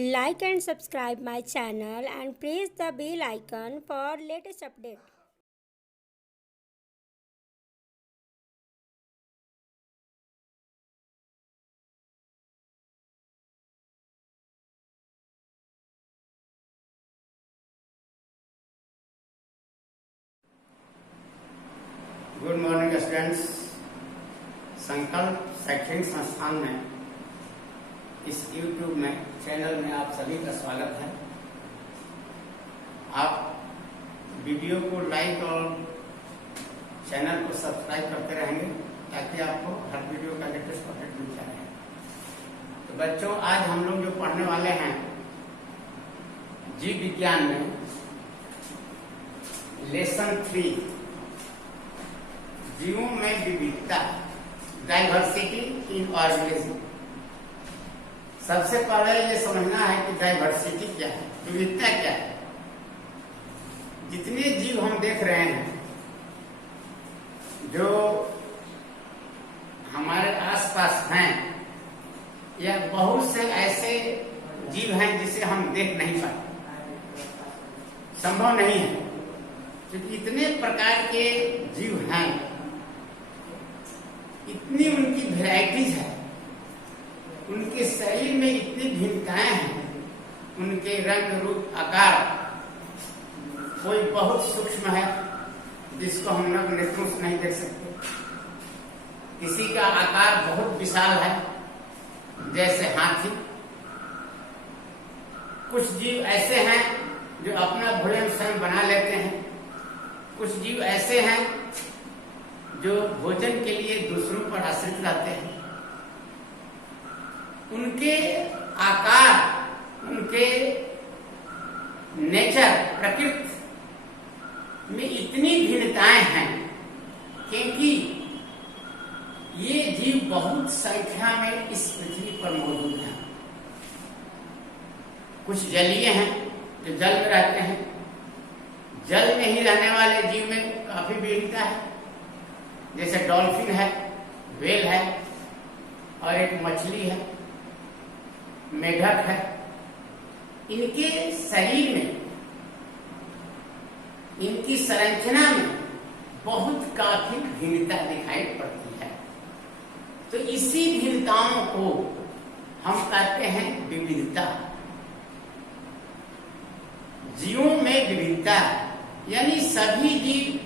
Like and subscribe my channel and press the bell icon for latest update. Good morning students. संकल्प शैक्षणिक संस्थान में इस YouTube में चैनल में आप सभी का स्वागत है। आप वीडियो को लाइक और चैनल को सब्सक्राइब करते रहेंगे ताकि आपको हर वीडियो का लेटेस्ट अपडेट मिल जाए। तो बच्चों, आज हम लोग जो पढ़ने वाले हैं जीव विज्ञान में लेसन 3 जीवों में विविधता, डाइवर्सिटी इन ऑर्गेनिज्म। सबसे पहले ये समझना है कि डाइवर्सिटी क्या है, विविधता क्या है। जितने जीव हम देख रहे हैं, जो हमारे आसपास हैं, या बहुत से ऐसे जीव हैं जिसे हम देख नहीं पाते, संभव नहीं है, क्योंकि इतने प्रकार के जीव हैं, इतनी उनकी वैरायटीज है, उनके शरीर में इतनी भिन्नताएं हैं, उनके रंग रूप आकार, कोई बहुत सूक्ष्म है जिसको हम लोग नेत्रों से नहीं देख सकते, किसी का आकार बहुत विशाल है जैसे हाथी। कुछ जीव ऐसे हैं जो अपना भोजन स्वयं बना लेते हैं, कुछ जीव ऐसे हैं जो भोजन के लिए दूसरों पर आश्रित रहते हैं। उनके आकार, उनके नेचर, प्रकृति में इतनी भिन्नताएं हैं क्योंकि ये जीव बहुत संख्या में इस पृथ्वी पर मौजूद हैं। कुछ जलीय हैं जो जल में रहते हैं, जल में ही रहने वाले जीव में काफी विविधता है, जैसे डॉल्फिन है, व्हेल है, और एक मछली है, मेढक है। इनके शरीर में, इनकी संरचना में बहुत काफी भिन्नता दिखाई पड़ती है। तो इसी भिन्नताओं को हम कहते हैं विविधता। जीवों में विविधता, यानी सभी जीव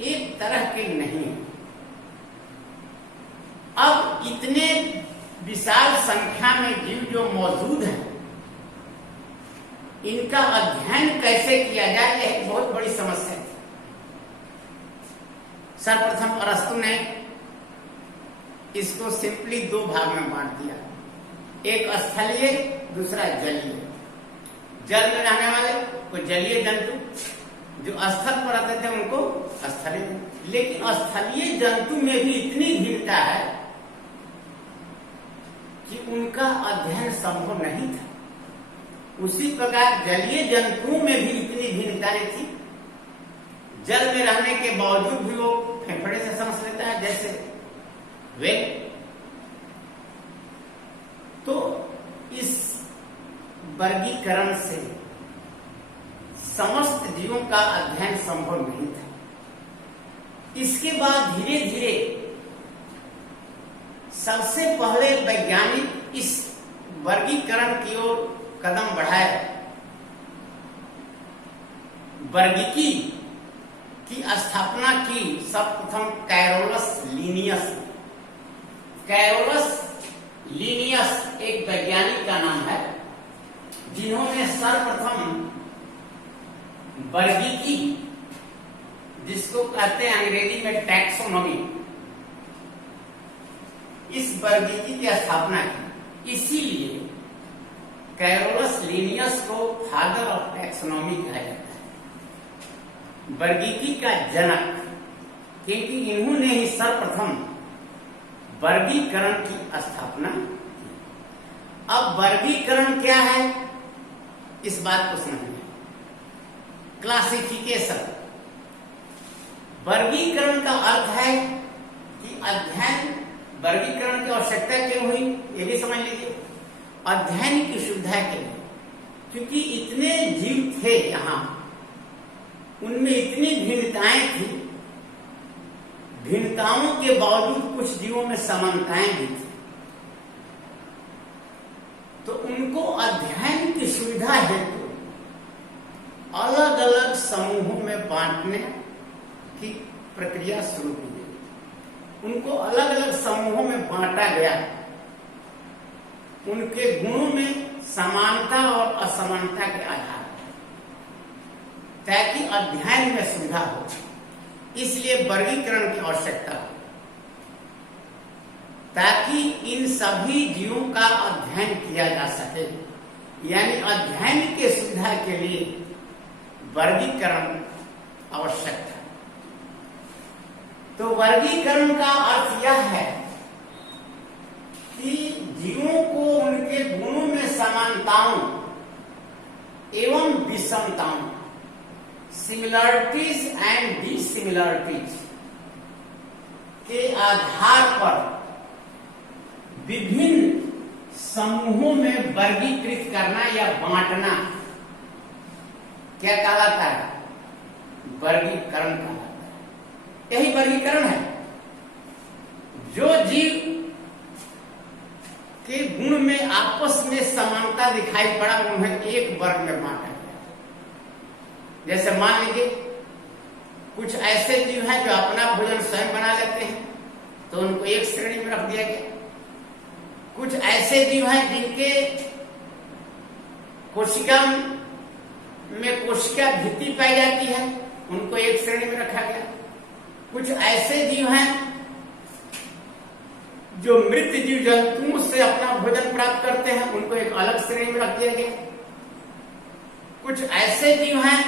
एक तरह के नहीं। अब इतने विशाल संख्या में जीव जो मौजूद हैं, इनका अध्ययन कैसे किया जाए, यह एक बहुत बड़ी समस्या है। सर्वप्रथम अरस्तु ने इसको सिंपली 2 भाग में बांट दिया, एक स्थलीय, दूसरा जलीय। जल में रहने वाले को जलीय जंतु, जो स्थल पर रहते थे उनको स्थलीय। लेकिन स्थलीय जंतु में भी इतनी भिन्नता है कि उनका अध्ययन संभव नहीं था। उसी प्रकार जलीय जंतुओं में भी इतनी भिन्नता नहीं थी। जल में रहने के बावजूद भी वो फेफड़े से सांस लेता है, जैसे व्हेल। तो इस वर्गीकरण से समस्त जीवों का अध्ययन संभव नहीं था। इसके बाद धीरे धीरे सबसे पहले वैज्ञानिक इस वर्गीकरण की ओर कदम बढ़ाए। वर्गीकी की स्थापना की सर्वप्रथम कैरोलस लीनियस। कैरोलस लीनियस एक वैज्ञानिक का नाम है, जिन्होंने सर्वप्रथम वर्गीकी, जिसको कहते हैं अंग्रेजी में टैक्सोनॉमी, इस वर्गीकी की स्थापना की। इसीलिए कैरोलस लीनियस को फादर ऑफ टैक्सोनॉमी कहा जाता है, वर्गीकी का जनक, क्योंकि इन्होंने ही सर्वप्रथम वर्गीकरण की स्थापना की। अब वर्गीकरण क्या है, इस बात को समझना। क्लासिफिकेशन, वर्गीकरण का अर्थ है कि अध्ययन, वर्गीकरण की आवश्यकता क्यों हुई, ये भी समझ लीजिए। अध्ययन की सुविधा के लिए, क्योंकि इतने जीव थे यहाँ, उनमें इतनी भिन्नताएं थी, भिन्नताओं के बावजूद कुछ जीवों में समानताएं भी थी, तो उनको अध्ययन की सुविधा हेतु अलग अलग समूहों में बांटने की प्रक्रिया शुरू की गई। उनको अलग अलग समूहों में बांटा गया, उनके गुणों में समानता और असमानता के आधार पर, ताकि अध्ययन में सुविधा हो। इसलिए वर्गीकरण की आवश्यकता हो, ताकि इन सभी जीवों का अध्ययन किया जा सके। यानी अध्ययन के सुविधा के लिए वर्गीकरण आवश्यक है। तो वर्गीकरण का अर्थ यह है कि जीवों को उनके गुणों में समानताओं एवं विषमताओं, सिमिलरिटीज एंड डिसिमिलरिटीज के आधार पर विभिन्न समूहों में वर्गीकृत करना या बांटना क्या कहलाता है? वर्गीकरण कहलाता है। यही वर्गीकरण है। जो जीव के गुण में आपस में समानता दिखाई पड़ा, उन्हें एक वर्ग में बांटा गया। जैसे मान लीजिए कुछ ऐसे जीव हैं जो अपना भोजन स्वयं बना लेते हैं, तो उनको एक श्रेणी में रख दिया गया। कुछ ऐसे जीव हैं जिनके कोशिका में कोशिका भित्ति पाई जाती है, उनको एक श्रेणी में रखा गया। कुछ ऐसे जीव हैं जो मृत जीव जंतुओं से अपना भोजन प्राप्त करते हैं, उनको एक अलग श्रेणी में रख दिया गया। कुछ ऐसे जीव हैं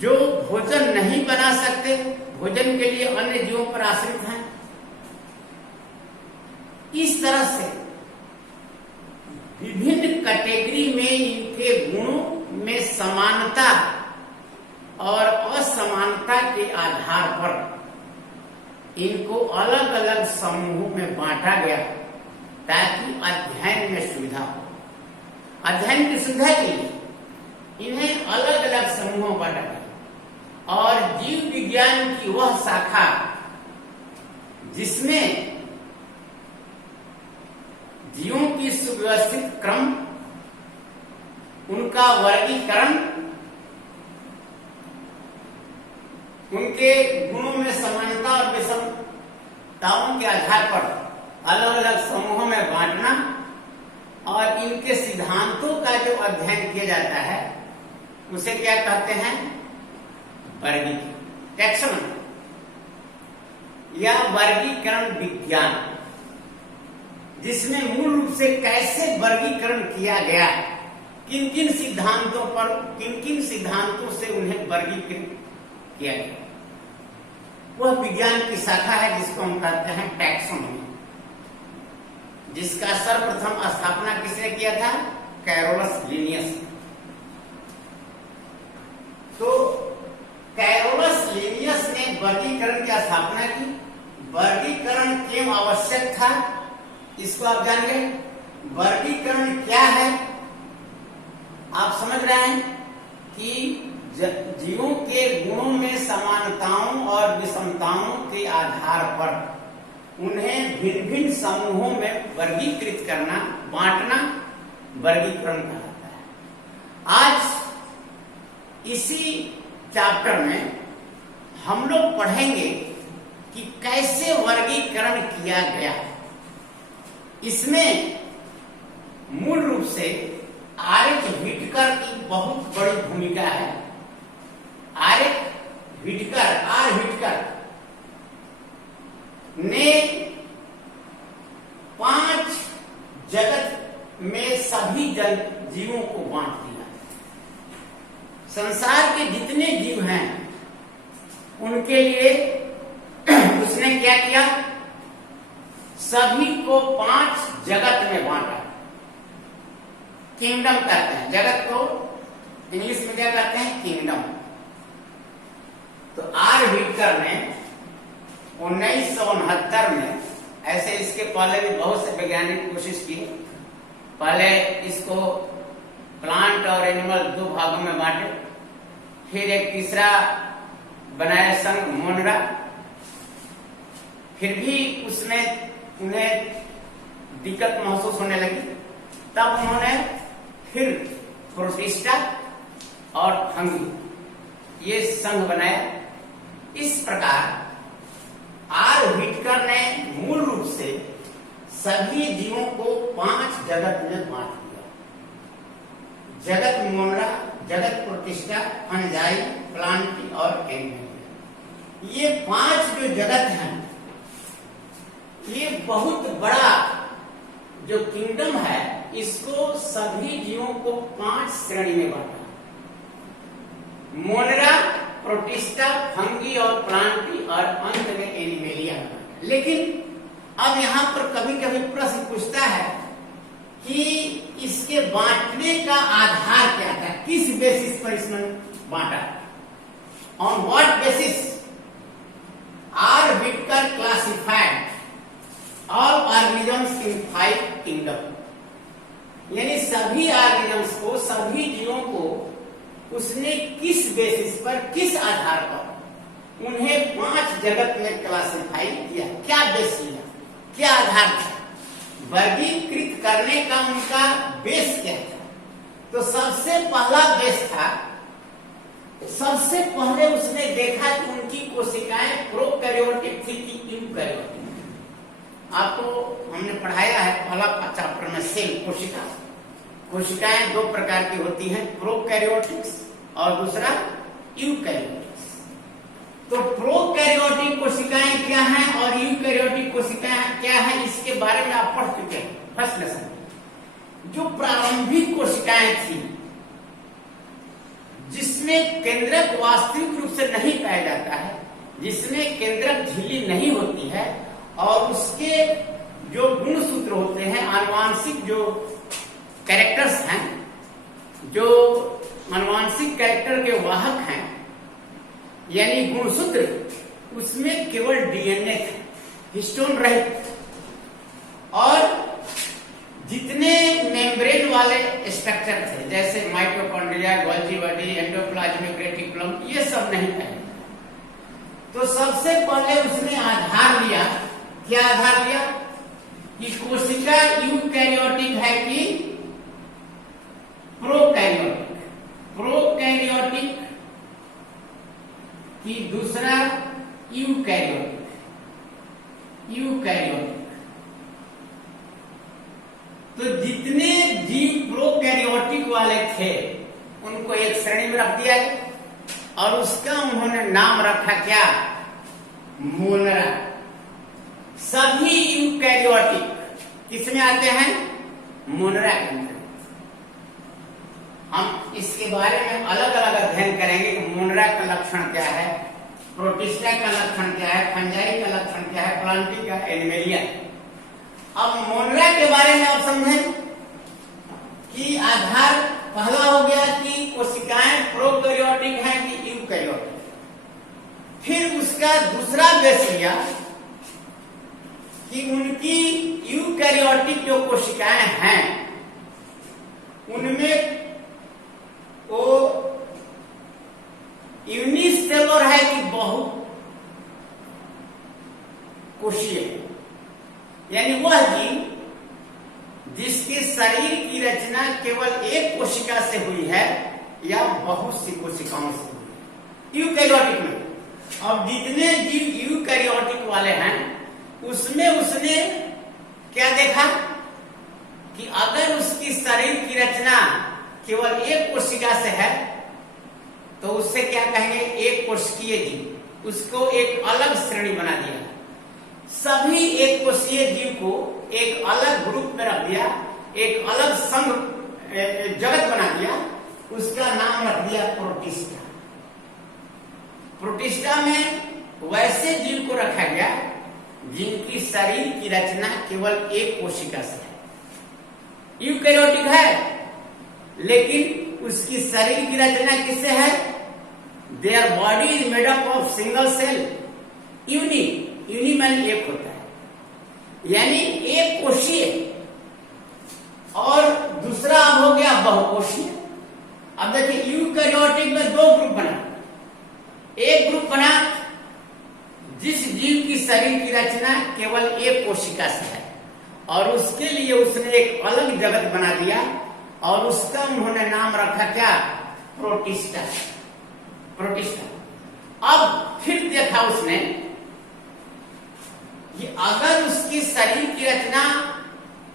जो भोजन नहीं बना सकते, भोजन के लिए अन्य जीवों पर आश्रित हैं। इस तरह से विभिन्न कैटेगरी में इनके गुणों में समानता और असमानता के आधार पर इनको अलग अलग समूहों में बांटा गया, ताकि अध्ययन में सुविधा हो। अध्ययन की सुविधा के लिए इन्हें अलग अलग समूहों में बांटा गया। और जीव विज्ञान की वह शाखा जिसमें जीवों की सुव्यवस्थित क्रम, उनका वर्गीकरण, उनके गुणों में समानता और विषमताओं के आधार पर अलग अलग समूहों में बांटना, और इनके सिद्धांतों का जो अध्ययन किया जाता है उसे क्या कहते हैं? वर्गीकरण, टैक्सोनॉमी या वर्गीकरण विज्ञान, जिसमें मूल रूप से कैसे वर्गीकरण किया गया, किन किन सिद्धांतों पर, किन किन सिद्धांतों से उन्हें वर्गीकृत किया गया, वह विज्ञान की शाखा है जिसको हम कहते हैं टैक्सोनॉमी, जिसका सर्वप्रथम स्थापना किसने किया था? Carolus Linnaeus. तो कैरोलस लिनियस ने वर्गीकरण की स्थापना की। वर्गीकरण क्यों आवश्यक था, इसको आप जान गए। वर्गीकरण क्या है? आप समझ रहे हैं कि जीवों के गुणों में समानताओं और विषमताओं के आधार पर उन्हें भिन्न भिन्न समूहों में वर्गीकृत करना, बांटना वर्गीकरण कहलाता है। आज इसी चैप्टर में हम लोग पढ़ेंगे कि कैसे वर्गीकरण किया गया। इसमें मूल रूप से आर्य व्हिटकर की बहुत बड़ी भूमिका है। आर्य व्हिटकर ने 5 जगत में सभी जीवों को बांट दिया। संसार के जितने जीव हैं उनके लिए उसने क्या किया? सभी को 5 जगत में बांटा। किंगडम कहते हैं जगत को, इंग्लिश में क्या कहते हैं? किंगडम। तो आर्य व्हिटकर ने 1969 में ऐसे इसके पहले भी बहुत से वैज्ञानिक कोशिश किए। पहले इसको प्लांट और एनिमल दो भागों में बांटे, फिर एक तीसरा बनाया संघ मोनरा, फिर भी उसमें उन्हें दिक्कत महसूस होने लगी। तब उन्होंने फिर प्रोटिस्टा और फंगी ये संघ बनाया। इस प्रकार आर व्हिटकर ने मूल रूप से सभी जीवों को 5 जगत में बांट दिया। जगत मोनरा, जगत प्रोटिस्टा, फंजाई, प्लांटी और एनिमल। ये 5 जो जगत हैं, ये बहुत बड़ा जो किंगडम है, इसको सभी जीवों को 5 श्रेणी में बांटा। मोनरा, प्रोटिस्टा, फंगी और प्लांटी और अंत में एनिमेलिया। लेकिन अब यहाँ पर कभी कभी प्रश्न पूछता है कि इसके बांटने का आधार क्या था, किस बेसिस पर इसमें बांटा, on what basis are Whittaker classified all organisms in 5 kingdom. यानी सभी ऑर्गेनिजम्स को, सभी जीवों को उसने किस बेसिस पर, किस आधार पर उन्हें 5 जगत में क्लासिफाई किया, क्या बेस लिया, क्या आधार था, वर्गीकृत करने का उनका बेस क्या था। तो सबसे पहला बेस था, सबसे पहले उसने देखा कि उनकी कोशिकाएं प्रोकैरियोटिक थी कि यूकैरियोटिक। आपको हमने पढ़ाया है पहला चैप्टर में सेल, कोशिका। कोशिकाएं 2 प्रकार की होती हैं, प्रोकैरियोटिक्स और दूसरा यूकैरियोटिक्स। तो प्रोकैरियोटिक कोशिकाएं क्या हैं और यूकैरियोटिक कोशिकाएं क्या हैं, इसके बारे में आप पढ़ चुके हैं फर्स्ट लेसन में। जो प्रारंभिक कोशिकाएं थी, जिसमें केंद्रक वास्तविक रूप से नहीं पाया जाता है, जिसमें केंद्रक झिल्ली नहीं होती है, और उसके जो गुण सूत्र होते हैं, आनुवांशिक जो कैरेक्टर्स हैं, जो आनुवांशिक कैरेक्टर के वाहक हैं, यानी गुणसूत्र, उसमें केवल डीएनए थे, हिस्टोन रहित। और जितने मेम्ब्रेन वाले स्ट्रक्चर थे, जैसे mitochondria, Golgi body, endoplasmic reticulum, ये सब नहीं थे। तो सबसे पहले उसने आधार लिया, क्या आधार लिया कि कोशिका यूकैरियोटिक है कि प्रोकैरियोटिक। प्रोकैरियोटिक कि दूसरा यूकैरियोटिक। यूकैरियोटिक तो जितने जीव प्रोकैरियोटिक वाले थे उनको एक श्रेणी में रख दिया और उसका उन्होंने नाम रखा क्या, मोनरा। सभी यूकैरियोटिक किसमें आते हैं, मोनरा के अंदर। हम इसके बारे में अलग अलग अध्ययन करेंगे कि मोनरा का लक्षण क्या है, प्रोटिस्टा का लक्षण क्या है, फंजाई का लक्षण क्या है, प्लांटी का, एनिमेलिया। अब मोनरा के बारे में आप समझें कि आधार पहला हो गया कि कोशिकाएं प्रोकैरियोटिक हैं कि यूकैरियोटिक। फिर उसका दूसरा बेस लिया कि उनकी यूकैरियोटिक जो कोशिकाएं हैं उनमें वो यूनिसेलुलर है कि बहुत कोशीय, यानी वह जीव जिसके शरीर की रचना केवल एक कोशिका से हुई है या बहुत सी कोशिकाओं से हुई है यूकैरियोटिक में। अब जितने जीव यूकैरियोटिक वाले हैं उसमें उसने क्या देखा कि अगर उसकी शरीर की रचना केवल एक कोशिका से है तो उससे क्या कहेंगे, एक कोशिकीय जीव। उसको एक अलग श्रेणी बना दिया, सभी एक कोशिकीय जीव को एक अलग ग्रुप में रख दिया, एक अलग संघ जगत बना दिया, उसका नाम रख दिया प्रोटिस्टा। प्रोटिस्टा में वैसे जीव को रखा गया जिनकी शरीर की रचना केवल एक कोशिका से है। यूकैरियोटिक है लेकिन उसकी शरीर की रचना किससे है, their body is made up of single cell unit. Unit मान एक होता है, यानी एक कोशीय, और दूसरा अब हो गया बहुकोशीय। अब देखिए यूकैरियोटिक में दो ग्रुप बना। एक ग्रुप बना जिस जीव की शरीर की रचना केवल एक कोशिका से है, और उसके लिए उसने एक अलग जगत बना दिया, और उसका उन्होंने नाम रखा क्या? प्रोटिस्टा। प्रोटिस्टा। अब फिर देखा उसने कि अगर उसकी शरीर की रचना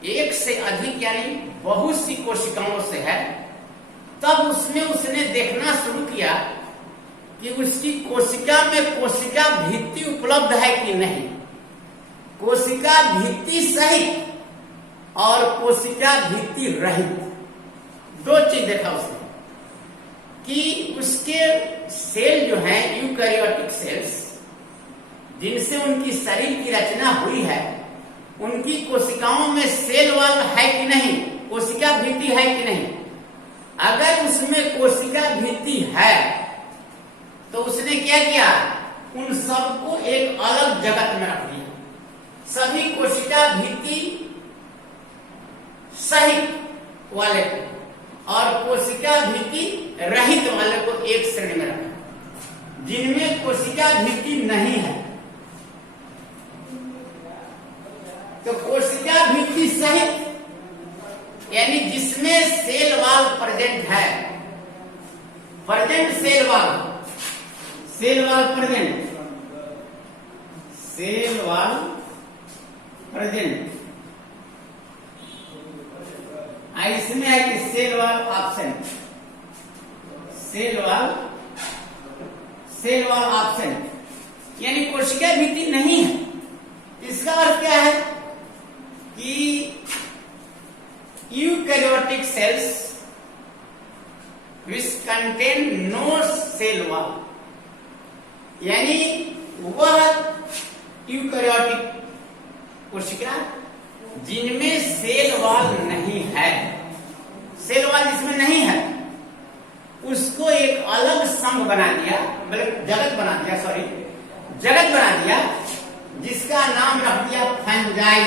एक से अधिक यानी बहुत सी कोशिकाओं से है, तब उसने देखना शुरू किया कि उसकी कोशिका में कोशिका भित्ति उपलब्ध है कि नहीं, कोशिका भित्ति सहित और कोशिका भित्ति रहित, दो चीज देखा उसने कि उसके सेल जो हैं यूकैरियोटिक सेल्स, जिनसे उनकी शरीर की रचना हुई है, उनकी कोशिकाओं में सेल वॉल है कि नहीं, कोशिका भित्ति है कि नहीं। अगर उसमें कोशिका भित्ति है तो उसने क्या किया? उन सबको एक अलग जगत में रख दिया, सभी कोशिका भित्ति सहित वाले को और कोशिका भित्ति रहित वाले को एक श्रेणी में रखा। जिनमें कोशिका भित्ति नहीं है, तो कोशिका भित्ति सहित यानी जिसमें सेल वॉल प्रेजेंट है, present cell wall present, cell wall present, इसमें है कि cell wall absent, cell wall absent, यानी कोशिका भित्ति नहीं है। इसका अर्थ क्या है कि eukaryotic cells which contain no cell wall, यानी वह यूकैरियोटिक कोशिका जिनमें सेल वॉल नहीं है, सेल वॉल जिसमें नहीं है, उसको एक अलग संघ बना दिया, मतलब जगत बना दिया, जिसका नाम रख दिया फंजाई।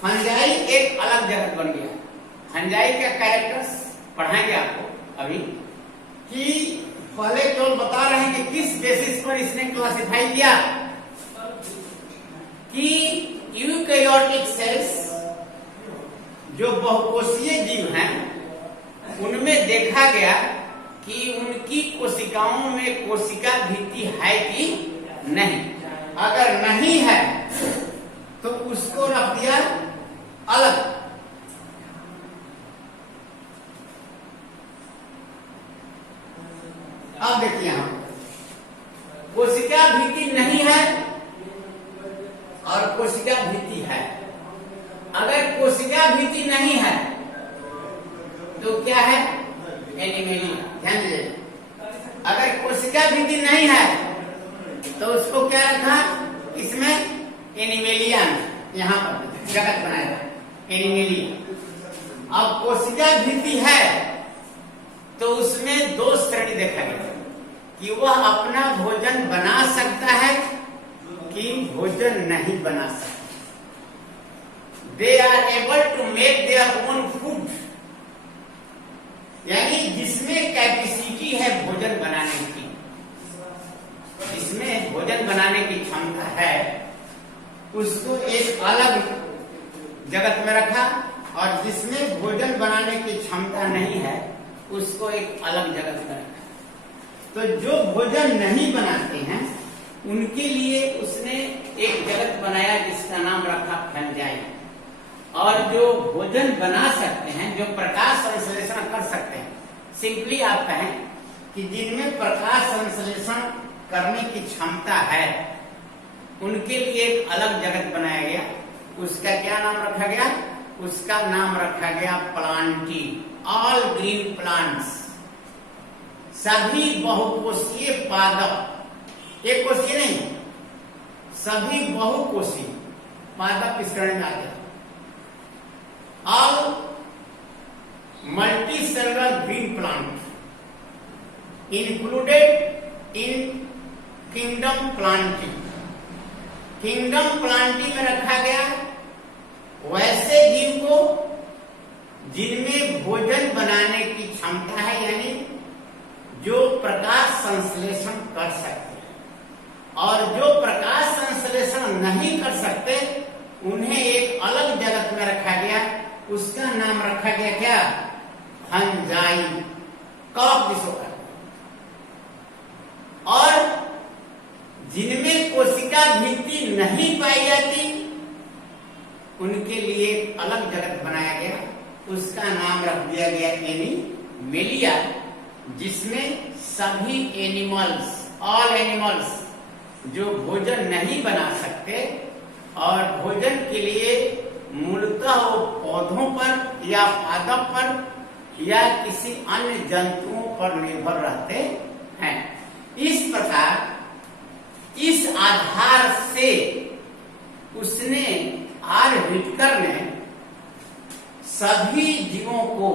फंजाई एक अलग जगत बन गया। फंजाई का कैरेक्टर्स पढ़ाएंगे आपको अभी, कि पहले केवल बता रहे हैं कि किस बेसिस पर इसने क्लासिफाई किया कि यूकैरियोटिक सेल्स जो बहुकोशीय जीव हैं, उनमें देखा गया कि उनकी कोशिकाओं में कोशिका भित्ति है कि नहीं। अगर नहीं है तो उसको रख दिया अलग। अब देखिए यहां कोशिका भित्ति नहीं है और कोशिका भित्ति है। अगर कोशिका भित्ति नहीं है तो क्या है? एनिमेलिया। ध्यान दीजिए, अगर कोशिका भित्ति नहीं है तो उसको क्या रखा? इसमें एनिमेलिया, यहां पर जगत बनाया एनिमेलिया। अब कोशिका भित्ति है तो उसमें दो श्रेणी देखा गया कि वह अपना भोजन बना सकता है कि भोजन नहीं बना सकता। They are able to make their own food, यानी जिसमें कैपेसिटी है भोजन बनाने की, जिसमें भोजन बनाने की क्षमता है, उसको एक अलग जगत में रखा, और जिसमें भोजन बनाने की क्षमता नहीं है उसको एक अलग जगत में रखा। तो जो भोजन नहीं बनाते हैं उनके लिए उसने एक जगत बनाया जिसका नाम रखा फंजाई। और जो भोजन बना सकते हैं, जो प्रकाश संश्लेषण कर सकते हैं, सिंपली आप कहें कि जिनमें प्रकाश संश्लेषण करने की क्षमता है, उनके लिए एक अलग जगत बनाया गया। उसका क्या नाम रखा गया? उसका नाम रखा गया प्लांटी। ऑल ग्रीन प्लांट्स, सभी बहुकोशीय पादप, एक कोशीय नहीं, सभी बहुकोशीय पादप इस श्रेणी में आते हैं। All multicellular green plant included in kingdom Plantae. Kingdom Plantae में रखा गया वैसे जीव को जिनमें भोजन बनाने की क्षमता है, यानी जो प्रकाश संश्लेषण कर सकते हैं, और जो प्रकाश संश्लेषण नहीं कर सकते उन्हें एक अलग जगत में रखा गया। उसका नाम रखा गया क्या? फंजाई, कवक जिसको कहते हैं। और जिनमें कोशिका भित्ति नहीं पाई जाती उनके लिए अलग जगत बनाया गया। उसका नाम रख दिया गया एनिमेलिया, जिसमें सभी एनिमल्स, ऑल एनिमल्स जो भोजन नहीं बना सकते और भोजन के लिए मूलतः वो पौधों पर या पादप पर या किसी अन्य जंतुओं पर निर्भर रहते हैं। इस प्रकार इस आधार से उसने व्हिटकर ने सभी जीवों को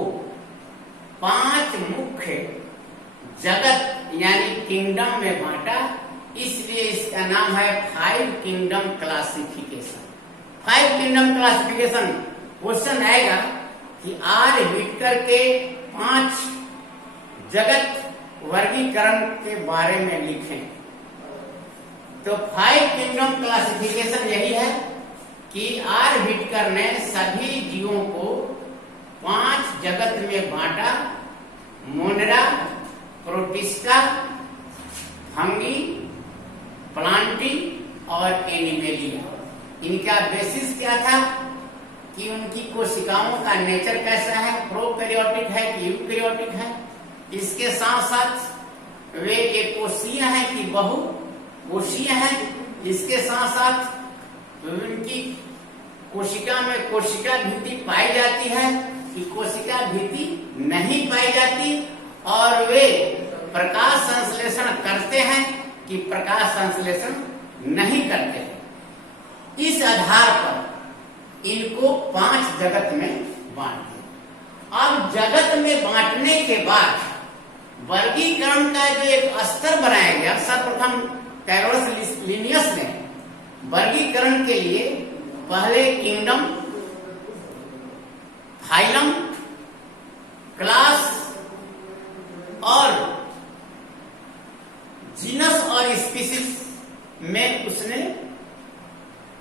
5 मुख्य जगत यानी किंगडम में बांटा। इसलिए इसका नाम है 5 kingdom classification. 5 kingdom classification question आएगा कि व्हिटकर के 5 जगत वर्गीकरण के बारे में लिखें। तो 5 किंगडम क्लासिफिकेशन यही है कि व्हिटकर ने सभी जीवों को 5 जगत में बांटा: मोनेरा, प्रोटिस्टा, फंगी, प्लांटी और एनिमेलिया। इनका बेसिस क्या था कि उनकी कोशिकाओं का नेचर कैसा है, प्रोकैरियोटिक है कि यूकैरियोटिक है। इसके साथ साथ वे एकोषीय हैं कि बहुकोषीय हैं। इसके साथ साथ उनकी कोशिका में कोशिका भित्ति पाई जाती है कि कोशिका भित्ति नहीं पाई जाती, और वे प्रकाश संश्लेषण करते हैं कि प्रकाश संश्लेषण नहीं करते हैं। इस आधार पर इनको 5 जगत में बांट दिया। अब जगत में बांटने के बाद वर्गीकरण का जो एक स्तर बनाया गया, सर्वप्रथम कैरोलस लिनियस ने वर्गीकरण के लिए पहले किंगडम, फाइलम, क्लास और जीनस और स्पीसीज में उसने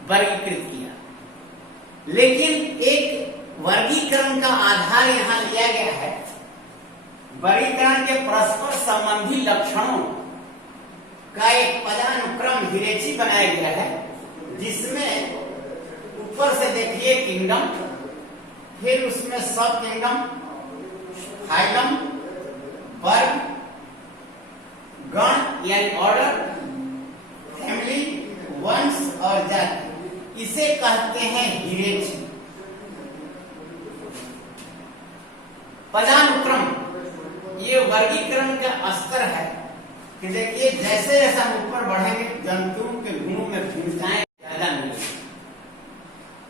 वर्गीकृत किया। लेकिन एक वर्गीकरण का आधार यहां लिया गया है वर्गीकरण के परस्पर संबंधी लक्षणों का एक पदानुक्रम हिरेची बनाया गया है, जिसमें ऊपर से देखिए किंगडम, फिर उसमें सब किंगडम, फाइलम, वर्ग, गण यानी ऑर्डर, फैमिली, वंश और जाति। इसे कहते हैं हिरेची। पदानुक्रम ये वर्गीकरण का स्तर है कि देखिए जैसे जैसे हम ऊपर बढ़ेंगे जंतुओं के गुणों में भिन्नताएं ज्यादा मिलेगी।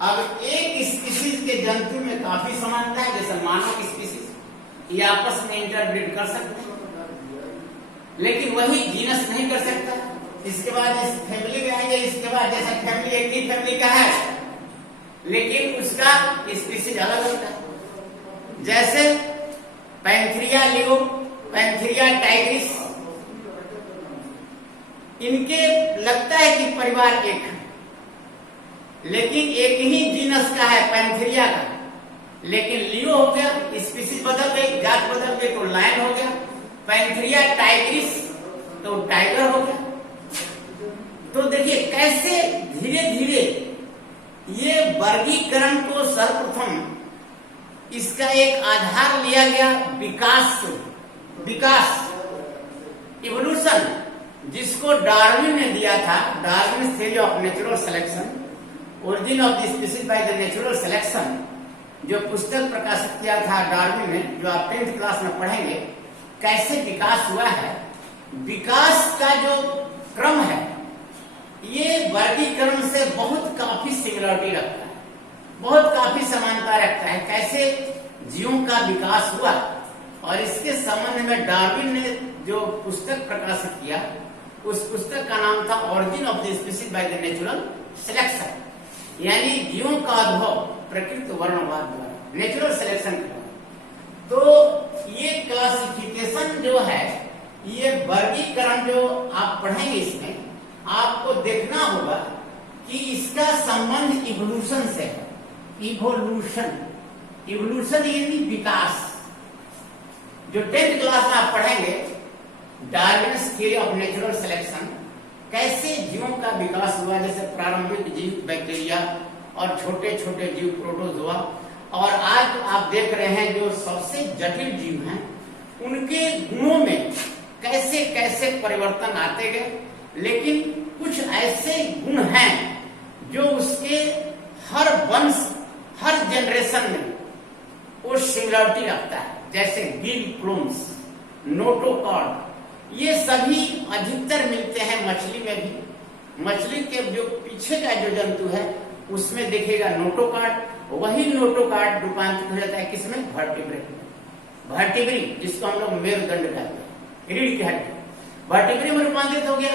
अब एक स्पीसीज के जंतु में काफी समानता है, जैसे मानव की स्पीसीज ये आपस में इंटरब्रीड कर सकते हैं, लेकिन वही जीनस नहीं कर सकता। इसके बाद इस फैमिली में आएंगे, इसके बाद जैसे फैमिली एक ही फैमिली का है लेकिन उसका स्पीसीज अलग होता है। जैसे पैंथेरिया लियो, पैंथेरिया टाइग्रिस, इनके लगता है कि परिवार एक है, लेकिन एक ही जीनस का है पैंथेरिया का, लेकिन लियो हो गया, स्पीसीज बदल गई, जात बदल गई तो लायन हो गया। पैंथेरिया टाइग्रिस तो टाइगर हो गया। तो देखिए कैसे धीरे धीरे ये वर्गीकरण को सर्वप्रथम इसका एक आधार लिया गया विकास इवोल्यूशन, जिसको डार्विन ने दिया था। Darwin theory of natural selection, origin of the species by the natural selection, जो पुस्तक प्रकाशित किया था डार्विन ने, जो आप 10th क्लास में पढ़ेंगे कैसे विकास हुआ है। विकास का जो क्रम है ये वर्गीकरण से बहुत काफी सिमिलरिटी रखता है, बहुत काफी समानता रखता है, कैसे जीवों का विकास हुआ। और इसके संबंध में डार्विन ने जो पुस्तक प्रकाशित किया उस पुस्तक का नाम था origin of the species by the natural selection, यानी जीवों का उद्भव प्रकृति वर्णवाद द्वारा, नेचुरल सिलेक्शन के द्वारा। तो ये क्लासिफिकेशन जो है, ये वर्गीकरण जो आप पढ़ेंगे, इसमें आपको देखना होगा कि इसका संबंध इवोल्यूशन से है। इवोल्यूशन, इवोल्यूशन यानी विकास। जो 10th क्लास में आप पढ़ेंगे Darwin's theory of natural selection, कैसे जीवों का विकास हुआ, जैसे प्रारंभिक जीव बैक्टीरिया और छोटे छोटे जीव प्रोटोजोआ, और आज आप देख रहे हैं जो सबसे जटिल जीव हैं, उनके गुणों में कैसे कैसे परिवर्तन आते गए। लेकिन कुछ ऐसे गुण हैं जो उसके हर वंश, हर जनरेशन में वो सिमिलरिटी रखता है, जैसे गिल क्लोम्स, नोटोकॉर्ड, ये सभी अधिकतर मिलते हैं मछली में भी। मछली के जो पीछे का जो जंतु है उसमें देखिएगा नोटोकॉर्ड, वही नोटोकॉर्ड रूपांतरित हो जाता है किसमें, वर्टिब्रेट में। वर्टिब्री जिसको हम लोग मेरुदंड कहते हैं, रीढ़ की हड्डी, वर्टिब्री में रूपांतरित हो गया।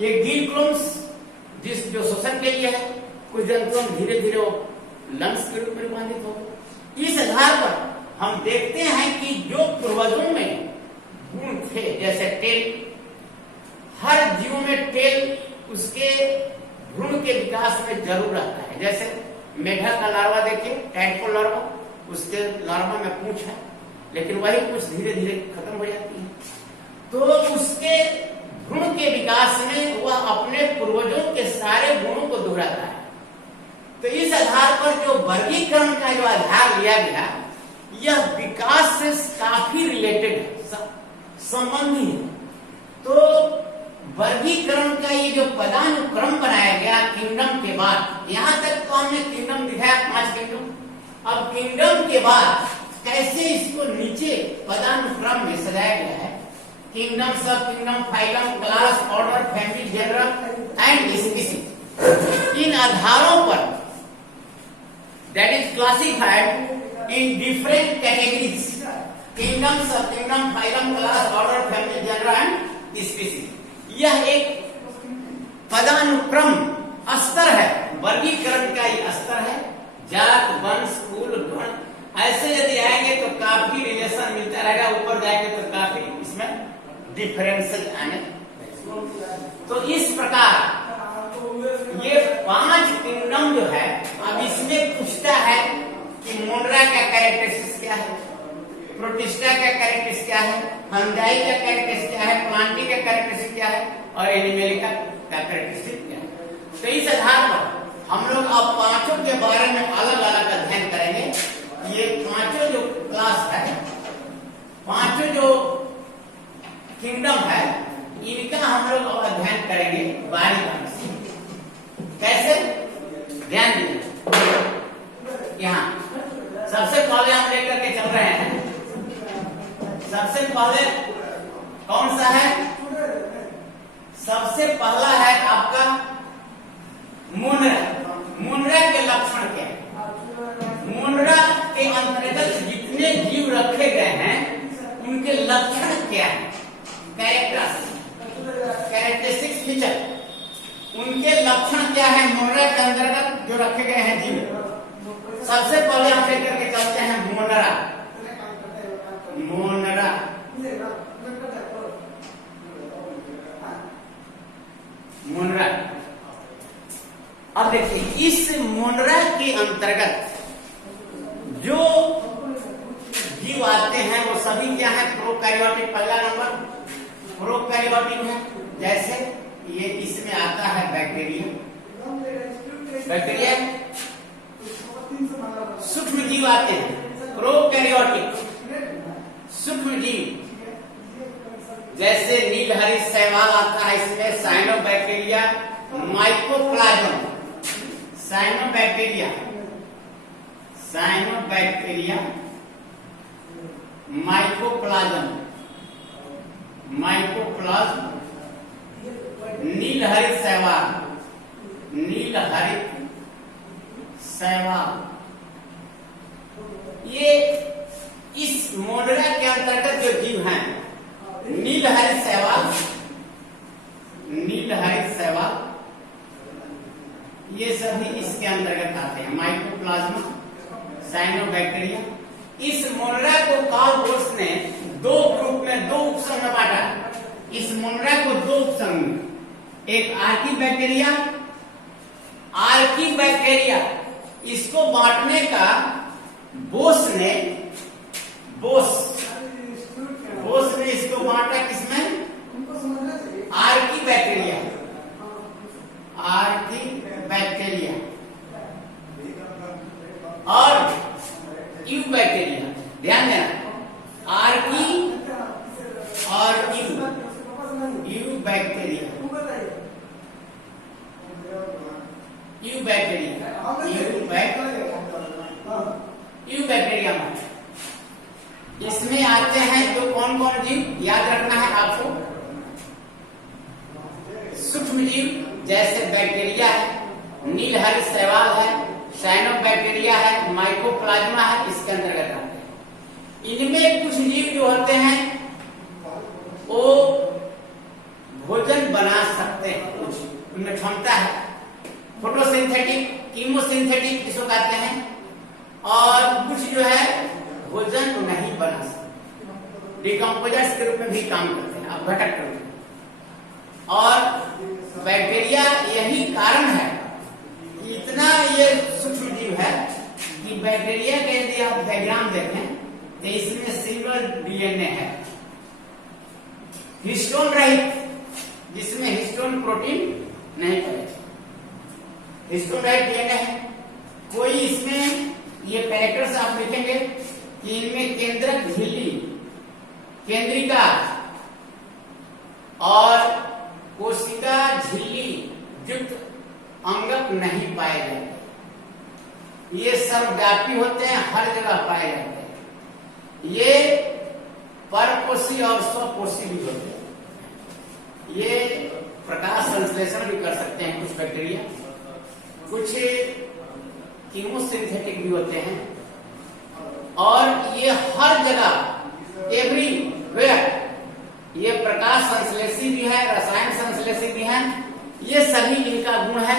ये गिल क्लोम्स जो श्वसन के लिए है, कुछ जंतुओं में धीरे धीरे वो लंग्स के रूप में रूपांतरित हो गए। इस आधार पर हम देखते हैं कि जो पूर्वजों में गुण थे, जैसे टेल, हर जीव में टेल उसके भ्रूण के विकास में जरूर रहता है। जैसे मेढक का लार्वा देखिए, टैडपोल लार्वा, उसके लार्वा में पूंछ है, लेकिन वही पूंछ धीरे धीरे खत्म हो जाती है। तो उसके भ्रूण के विकास में वह अपने पूर्वजों के सारे गुणों को दोहराता है। तो इस आधार पर जो वर्गीकरण का जो आधार लिया गया, यह विकास से काफी रिलेटेड है, संबंधी है। तो वर्गीकरण का ये जो पदानुक्रम बनाया गया किंगडम के बाद, यहां तक तो हमने किंगडम दिखाया 5 किंगडम। अब किंगडम के बाद कैसे इसको नीचे पदानुक्रम में सजाया गया है, kingdom, sub kingdom, phylum, class, order, family, general and species, इन आधारों पर that is classified in different categories, kingdom, sub kingdom, phylum, class, order, family, general and species. यह एक पदानुक्रम स्तर है, वर्गीकरण का ये स्तर है। जात, वंश, कुल, गण, ऐसे यदि आएंगे तो काफी रिलेशन मिलता रहेगा, ऊपर जाएंगे तो काफी इसमें डिफरेंस आने। तो इस प्रकार ये 5 किंगडम जो है, अब इसमें पूछता है कि मोनरा का कैरेक्टरिस्टिक्स क्या है, प्रोटिस्टा का कैरेक्टरिस्टिक्स क्या है, फंजाई का कैरेक्टरिस्टिक्स क्या है, प्लांटी का कैरेक्टरिस्टिक्स क्या है, और एनिमेलिका का कैरेक्टरिस्टिक्स क्या है। तो इस आधार पर हम लोग अब पांचों के बारे में अलग अलग अध्ययन करेंगे। ये पांचों जो क्लास है, पांचों जो किंगडम है, इनका हम लोग अब अध्ययन करेंगे बारी बारी से। कैसे, ध्यान दीजिए। यहाँ सबसे पहले हम लेकर के चल रहे हैं, सबसे पहले कौन सा है, सबसे पहला है आपका मुनरा। मुनरा के लक्षण क्या है, मुनरा के अंतर्गत जितने जीव रखे गए हैं उनके लक्षण क्या है, कैरेक्टरिस्टिक्स फीचर, उनके लक्षण क्या है मुनरा के अंतर्गत जो रखे गए हैं जीव। सबसे पहले हम लेकर के चलते हैं मुनरा। मुनरा मुनरा अब देखिए, इस मुनरा के अंतर्गत जो जीव आते हैं वो सभी क्या है, प्रोकैरियोटिक। पहला नंबर प्रोकैरियोटिक है, जैसे ये इसमें आता है बैक्टीरिया। बैक्टीरिया सूक्ष्म जीव आते हैं, प्रोकैरियोटिक सूक्ष्म जीव, जैसे नीलहरी शैवाल आता है, इसमें cyanobacteria, mycoplasm, cyanobacteria, cyanobacteria, mycoplasm, mycoplasm, नीलहरित शैवाल, नीलहरित शैवाल। ये इस मोनरा के अंतर्गत जो जीव हैं, नीलहरित शैवाल, नीलहरित शैवाल, ये सभी इसके अंतर्गत आते हैं। Mycoplasma, cyanobacteria. इस मोनरा को कार्ल बोर्स ने दो ग्रुप में, दो उपसंघ में बांटा। इस मोनरा को दो उपसंघ में, एक आर्कीबैक्टीरिया, इसको बांटने का बोस ने इसको बांटा किसमें? आर्कीबैक्टीरिया और यूबैक्टीरिया। ध्यान देना, आर्की और यूबैक्टीरिया में इसमें आते हैं जो कौन कौन जीव, याद रखना है आपको। सूक्ष्म जीव जैसे बैक्टीरिया है, नीलहरित शैवाल है, साइनोबैक्टीरिया है, माइकोप्लाज्मा है, इसके अंतर्गत आते हैं। इनमें कुछ जीव जो होते हैं वो भोजन बना सकते हैं, कुछ उनमें क्षमता है। फोटोसिंथेटिक, कीमोसिंथेटिक जिसको कहते हैं, और कुछ जो है भोजन नहीं बना सकते, डिकम्पोजर्स के रूप में भी काम करते हैं, अपघटक करते हैं। और बैक्टीरिया, यही कारण है कि इतना ये सूक्ष्म जीव है कि बैक्टीरिया के यदि आप डायग्राम देखें तो इसमें सिंगल डीएनए है, हिस्टोन रहित, जिसमें हिस्टोन प्रोटीन नहीं पाया, हिस्टोन रहित डीएनए है। कोई इसमें ये कैरेक्टर्स आप देखेंगे कि इनमें केंद्रक झिल्ली, केंद्रिका और कोशिका झिल्ली युक्त अंगक नहीं पाए जाते। ये सर्वव्यापी होते हैं, हर जगह पाए जाते हैं। ये परपोषी और स्वपोषी भी होते हैं। ये प्रकाश संश्लेषण भी कर सकते हैं कुछ बैक्टीरिया, कुछ कीमोसिंथेटिक भी होते हैं, और ये हर जगह, एवरीवेयर, ये प्रकाश संश्लेषी भी है, रसायन संश्लेषी भी है। ये सभी इनका गुण है।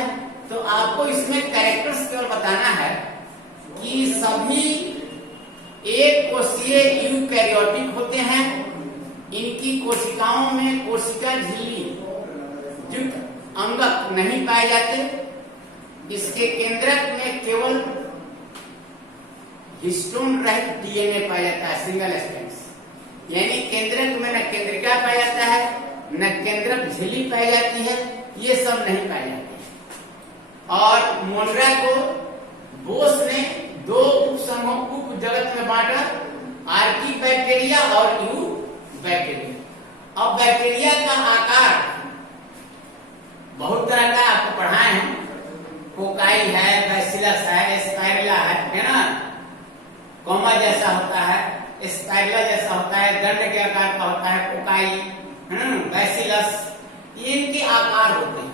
तो आपको इसमें कैरेक्टर्स केवल बताना है कि सभी एक कोषीय यूकैरियोटिक होते हैं। इनकी कोशिकाओं में कोशिका झिल्ली युक्त अंगक नहीं पाए जाते। इसके केंद्रक में केवल हिस्टोन रहित डीएनए पाया जाता है, सिंगल स्ट्रैंड्स, यानी केंद्रक में न केंद्रिका पाया जाता है, न केंद्रक झिल्ली पाई जाती है, ये सब नहीं पाए जाते। और मोनरा को बोस ने दो उपसमूह, उप जगत में बांटा, आर्कीबैक्टीरिया और यूबैक्टीरिया। अब बैक्टीरिया का आकार बहुत तरह का आपको पढ़ाए हैं, कोकाई है, बैसिलस है, स्पाइरुला है ना, कोमा जैसा होता है, स्पाइरुला जैसा होता है, दंड के आकार का होता है कोकाई, बैसिलस, ये इनके आकार होते हैं।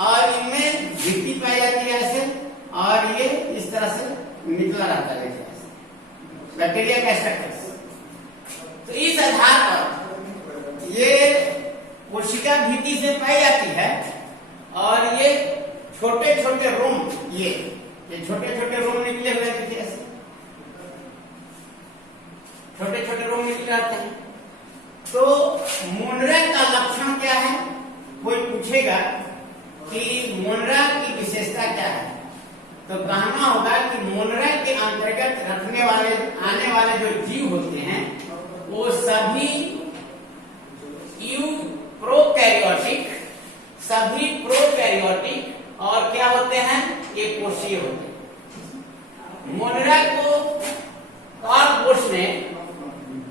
और इनमें भित्ति पाई जाती है ऐसे, और ये इस तरह से निकला रहता है जैसे बैक्टीरिया का स्ट्रक्चर। तो इस आधार पर ये कोशिका भित्ति से पाई जाती है, और ये छोटे छोटे रोम, ये छोटे छोटे रोम निकले हुए देखिए, ऐसे छोटे छोटे रोम निकले रहते हैं। तो मोनरा का लक्षण क्या है? कोई पूछेगा कि मोनरा की विशेषता क्या है, तो कहना होगा कि मोनरा के अंतर्गत रखने वाले, आने वाले जो जीव होते हैं वो सभी प्रोकैरियोटिक और क्या होते हैं, ये कोशीय होते हैं। मोनरा को कार्ल बोर्स ने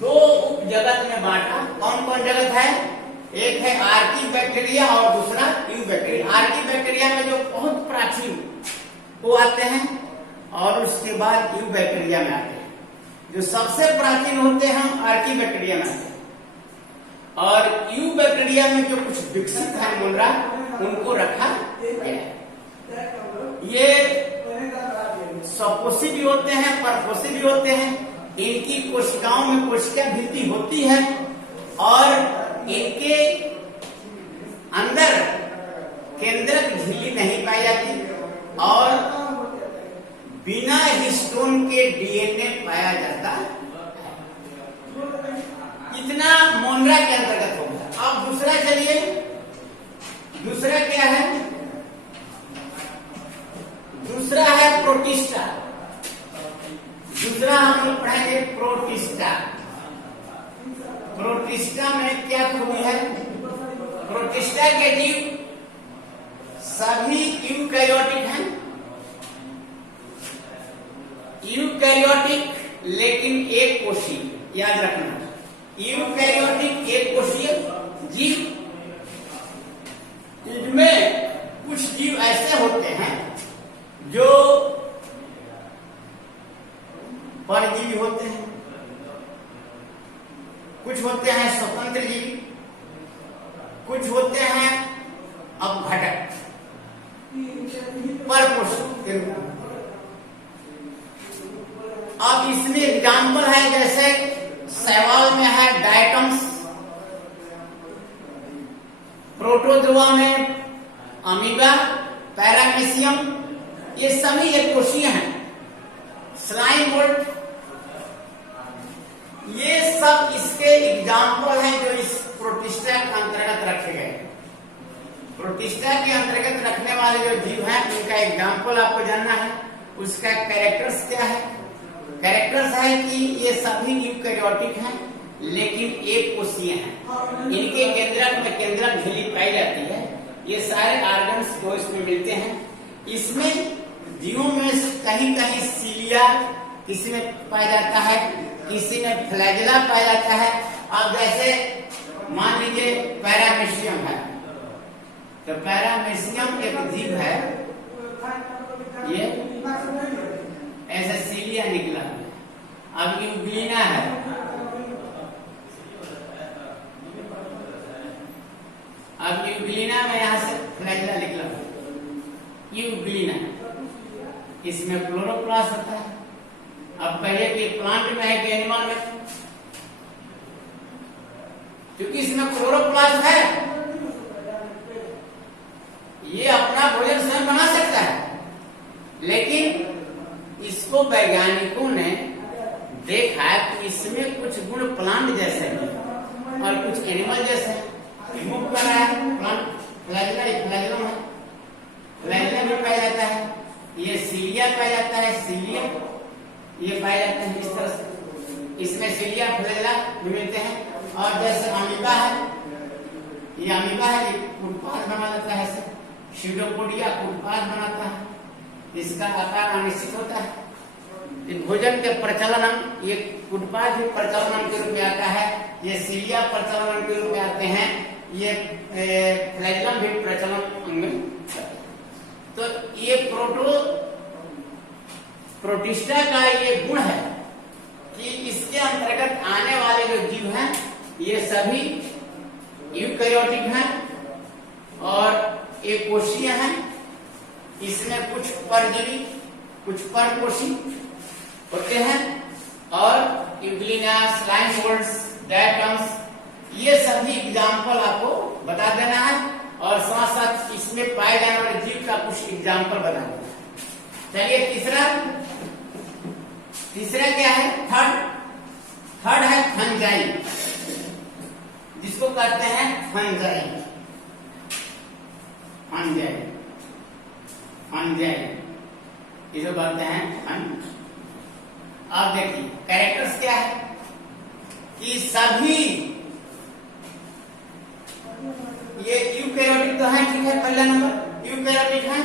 दो उप जगत में बांटा। कौन कौन जगत है? एक है आर्कीबैक्टीरिया और दूसरा यूबैक्टीरिया। आर्कीबैक्टीरिया में जो बहुत प्राचीन वो आते हैं, और उसके बाद यूबैक्टीरिया में आते हैं। जो सबसे प्राचीन होते हैं आर्कीबैक्टीरिया में आते हैं, और यूबैक्टीरिया में जो कुछ विकसित है मोनरा, उनको रखा गया। ये स्वपोषी भी होते हैं, परपोषी भी होते हैं। इनकी कोशिकाओं में कोशिका भित्ति होती है, और इनके अंदर बिना हिस्टोन के डीएनए पाया जाता है। इतना मोनरा के अंतर्गत हो गया। अब दूसरा चलिए, दूसरा क्या है? दूसरा है प्रोटिस्टा। दूसरा हम लोग पढ़ेंगे प्रोटिस्टा। प्रोटिस्टा में क्या खूबी है? प्रोटिस्टा के जीव सभी यूकैरियोटिक हैं, यूकैरियोटिक लेकिन एक कोशीय। याद रखना, यूकैरियोटिक एक कोशीय जीव। इनमें कुछ जीव ऐसे होते हैं जो परजीवी होते हैं, कुछ होते हैं स्वतंत्र जीवी, कुछ होते हैं अपघटक परपोषक के रूप में। अब इसमें एग्जाम्पल है, जैसे शैवाल में है डायटम्स, प्रोटोजोआ में अमीबा, पैरामीशियम, ये सभी एक कोशीय हैं। स्लाइम मोल्ड, ये सब इसके एग्जाम्पल हैं जो इस प्रोटिस्टा के अंतर्गत रखे गए। प्रोटिस्टा के अंतर्गत रखने वाले जो जीव हैं उनका एग्जाम्पल आपको जानना है। उसका कैरेक्टर्स क्या है? कैरेक्टर्स है कि ये सभी यूकैरियोटिक हैं लेकिन एक कोशीय हैं। इनके केंद्रक में केंद्रक झिल्ली पाई जाती है। ये सारे ऑर्गन्स को इसमें मिलते हैं। इसमें जीवों में कहीं कहीं सीलिया किसी में पाया जाता है, किसी में फ्लैगेला पाया जाता है। अब जैसे मान लीजिए पैरामीशियम है, तो पैरामीशियम एक जीव है, ये ऐसे सीलिया निकला है। अब यूग्लिना है, अब यूग्लिना में यहां से फ्लैगेला निकला, यूग्लिना, इसमें क्लोरोप्लास्ट होता है। अब कहिए कि प्लांट में है कि एनिमल में? क्योंकि इसमें क्लोरोप्लास्ट है, ये अपना भोजन स्वयं बना सकता है, लेकिन इसको वैज्ञानिकों ने देखा कि इसमें कुछ गुण प्लांट जैसे हैं और कुछ एनिमल जैसे हैं। रिमूव कर रहा है प्लांट, फ्लैगेला, फ्लैगेलम है, फ्लैगेला भी पाया जाता है। ये सीलिया पाया जाता है, सीलिया ये पाया जाता है। इस तरह से इसमें सीलिया फ्लैगेला भी मिलते हैं। और जैसे अमीबा है, ये अमीबा है, ये उत्पाद बना जाता है, सीडोपोडिया उत्पाद बनाता है। इसका आकार अनिश्चित होता है। भोजन के प्रचलन, ये उत्पाद भी प्रचलन के रूप में आता है। ये सीलिया प्रचलन के रूप में आते हैं। ये फ्लैगेलम भी प्रचलन में। तो ये प्रोटिस्टा का ये गुण है कि इसके अंतर्गत आने वाले जो जीव हैं ये सभी यूकैरियोटिक हैं और एक कोशीय हैं। इसमें कुछ परजीवी, कुछ परपोषी होते हैं। और यूग्लिना, स्लाइम मोल्ड्स, डायटम्स, ये सभी एग्जाम्पल आपको बता देना है और साथ साथ इसमें पाए जाने वाले जीव का कुछ एग्जाम्पल बताना है। चलिए तीसरा क्या है? थर्ड है फंजाई, जिसको कहते हैं फंजाई। इसे कहते हैं फंज। अब देखिए कैरेक्टर्स क्या है कि सभी ये यूकैरियोटिक तो है, ठीक है, पहला नंबर यूकैरियोटिक है,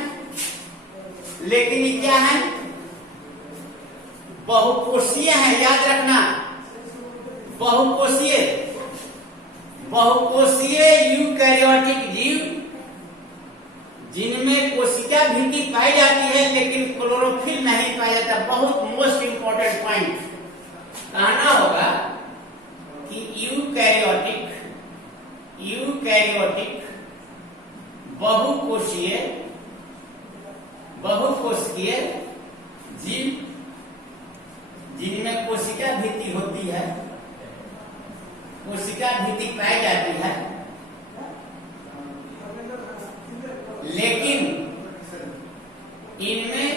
लेकिन ये क्या है? बहुकोशीय है। याद रखना, बहुकोशीय यूकैरियोटिक जीव जिनमें कोशिका भित्ति पाई जाती है लेकिन क्लोरोफिल नहीं पाया जाता। बहुत मोस्ट इंपॉर्टेंट पॉइंट कहना होगा कि यूकैरियोटिक बहुकोशीय जीव जिनमें कोशिका भित्ति होती है, कोशिका भित्ति पाई जाती है, लेकिन इनमें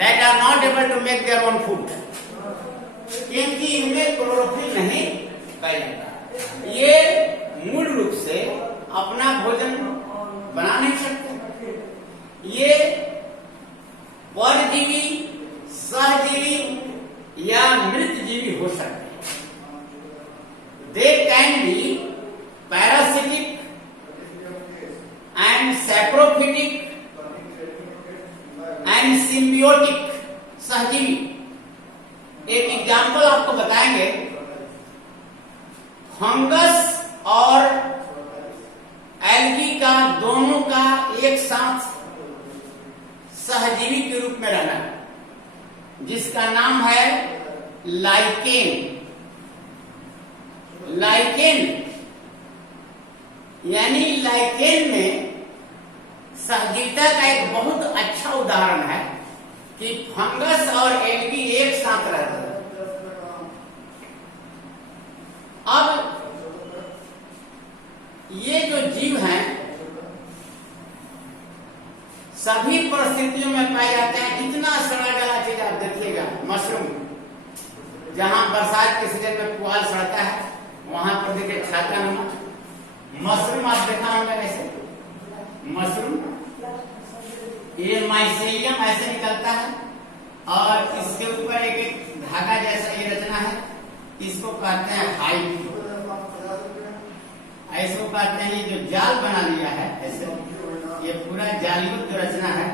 that are not able to make their own food, क्योंकि इनमें क्लोरोफिल नहीं पाया जाता। ये मूल रूप से अपना भोजन बना नहीं सकते। ये परजीवी, सहजीवी या मृत जीवी हो सकते हैं। They can be parasitic and saprophytic and symbiotic, सहजीवी। एक एग्जाम्पल आपको बताएंगे, फंगस और एल्गी का दोनों का एक साथ सहजीवी के रूप में रहना, जिसका नाम है लाइकेन। लाइकेन यानी लाइकेन में सहजीविता का एक बहुत अच्छा उदाहरण है कि फंगस और एल्गी एक साथ रहते हैं। अब ये जो जीव हैं सभी परिस्थितियों में पाए जाते हैं। इतना सड़ा गला चीज आप देखिएगा, मशरूम, जहां बरसात के सीजन में पुआल सड़ता है वहां पर देखिए छाता नमक। मशरूम आप देखा होगा ऐसे, मशरूम ये माइसेलियम ऐसे निकलता है और इसके ऊपर एक धागा जैसा ये रचना है, इसको कहते हैं हाइव। ऐसे कहते हैं ये जो जाल बना लिया है ऐसे, ये पूरा जालीयुक्त जो रचना है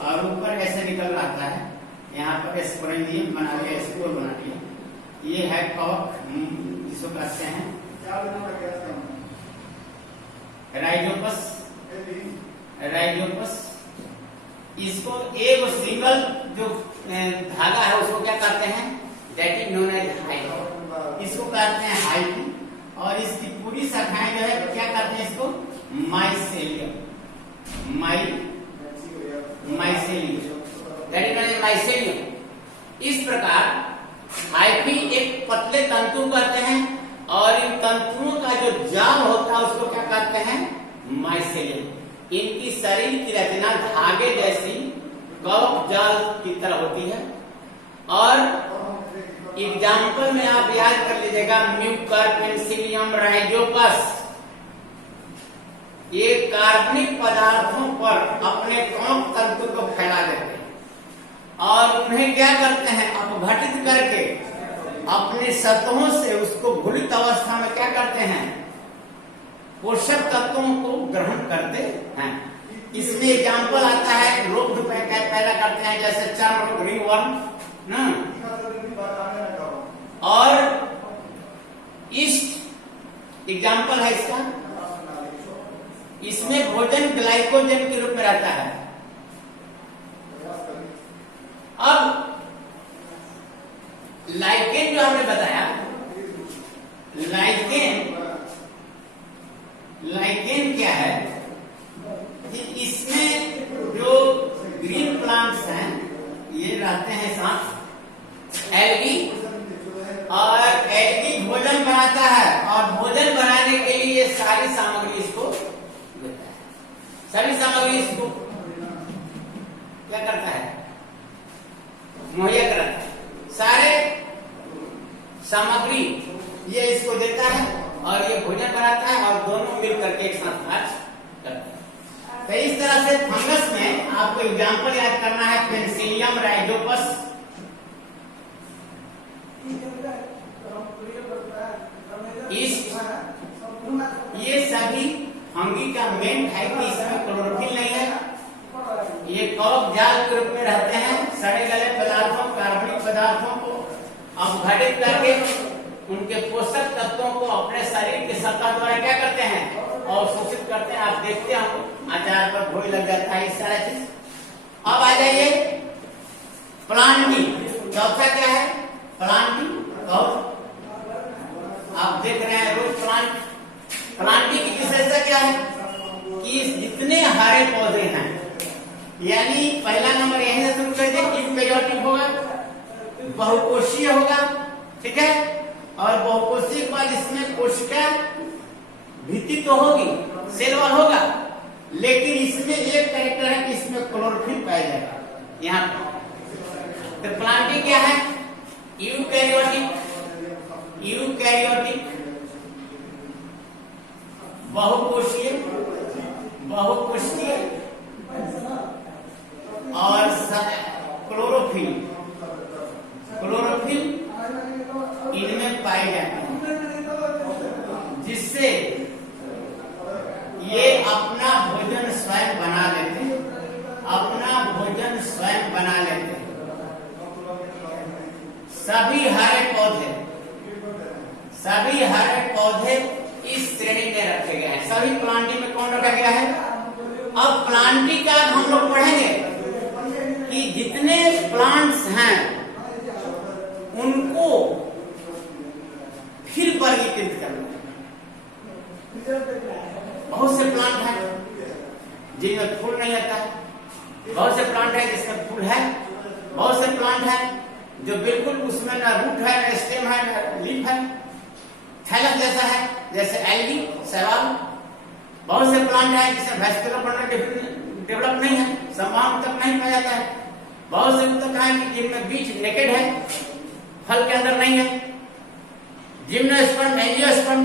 और ऊपर ऐसे निकल आता है, यहाँ पर स्पोरेंजियम बना लिया, स्पोर बना लिया। ये है कवक जिसको कहते हैं राइजोपस। राइजोपस इसको एक सिंगल जो धागा है उसको क्या कहते हैं, that is known as hive. इसको कहते हैं हाइव और इसकी पूरी शाखाएं जो है क्या कहते हैं इसको mycelium. Mycelium that is known as mycelium. इस प्रकार हाइफी एक पतले तंतु कहते हैं और इन तंतुओं का जो जाल होता है उसको क्या कहते हैं, माइसेलियम। इनकी शरीर की रचना धागे जैसी कवक जाल की तरह होती है और एग्जाम्पल में आप याद कर लीजिएगा, म्यूकर, पेंसिलियम, राइजोपस, ये कार्बनिक पदार्थों पर अपने कवक तंतु को फैला देते हैं और उन्हें क्या करते हैं, अपघटित करके अपनी सतहों से उसको घुलित अवस्था में क्या करते हैं, पोषक तत्वों को ग्रहण करते हैं। इसमें एग्जाम्पल आता है रोग पैदा करते हैं, जैसे चर्म रोग, रिंगवर्म न, और ईस्ट एग्जाम्पल है इसका। इसमें भोजन ग्लाइकोजन के रूप में रहता है। अब लाइकेन जो हमने बताया, लाइकेन क्या है कि इसमें जो ग्रीन प्लांट्स हैं ये रहते हैं साथ एल्गी, और एल्गी भोजन बनाता है और भोजन बनाने के लिए ये सारी सामग्री इसको देता है। सारी सामग्री इसको क्या करता है, मुहैया कराता है। सारे सामग्री ये इसको देता है और ये भोजन बनाता है और दोनों मिल करके एक साथ कार्य करते हैं। तो इस तरह से फंगस में आपको एग्जाम्पल याद करना है, पेंसिलियम, राइजोपस, ईस्ट, ये सभी फंगी का मेन है कि इसमें क्लोरोफिल नहीं है। ये कवक जाल के रूप में रहते हैं, सड़े गले पदार्थों, कार्बनिक पदार्थों को अपघटित करके उनके पोषक तत्वों को अपने शरीर की सतह द्वारा क्या करते हैं, अवशोषित करते हैं। आप देखते हैं अचार पर घोई लग जाता है, इस सारा चीज। अब आ जाइए प्लांटिंग। चौथा क्या है, प्लांटिंग। और आप देख रहे हैं रोज प्लांटिंग की विशेषता क्या है कि जितने हरे पौधे हैं, यानी पहला नंबर यहीं से शुरू कर दे, यूकैरियोटिक होगा, बहुकोशीय होगा, ठीक है। और बहुकोशीय के बाद इसमें कोशिका भित्ति तो होगी, सेल वॉल होगा, लेकिन इसमें एक कैरेक्टर है कि इसमें क्लोरोफिल पाया जाएगा। यहाँ तो प्लांटी क्या है? यूकैरियोटिक, यूकैरियोटिक बहुकोषीय, बहुकोषीय और क्लोरोफिल, क्लोरोफिल इनमें पाई जाती है, जिससे ये अपना भोजन स्वयं बना लेते हैं, अपना भोजन स्वयं बना लेते हैं। सभी हरे पौधे, सभी हरे पौधे इस श्रेणी में रखे गए हैं। सभी प्लांटी में कौन रखा गया है? अब प्लांटी का हम लोग पढ़ेंगे कि जितने प्लांट्स हैं उनको फिर वर्गीकृत करना है। बहुत से प्लांट हैं जिनमें फूल नहीं आता है, बहुत से प्लांट है जिसमें फूल है, बहुत से प्लांट है जो बिल्कुल उसमें ना रूट है, ना स्टेम है, ना लीफ है, थैलस जैसा है, जैसे एल्गी, शैवाल। बहुत से प्लांट है जिसमें वेस्कुलर बंडल डेवलप नहीं है, संभावना तक नहीं पाया जाता है। बहुत से तक है कि जिनमें बीज नेकेड है, फल के अंदर नहीं है। जिम्नोस्पर्म, एंजियोस्पर्म,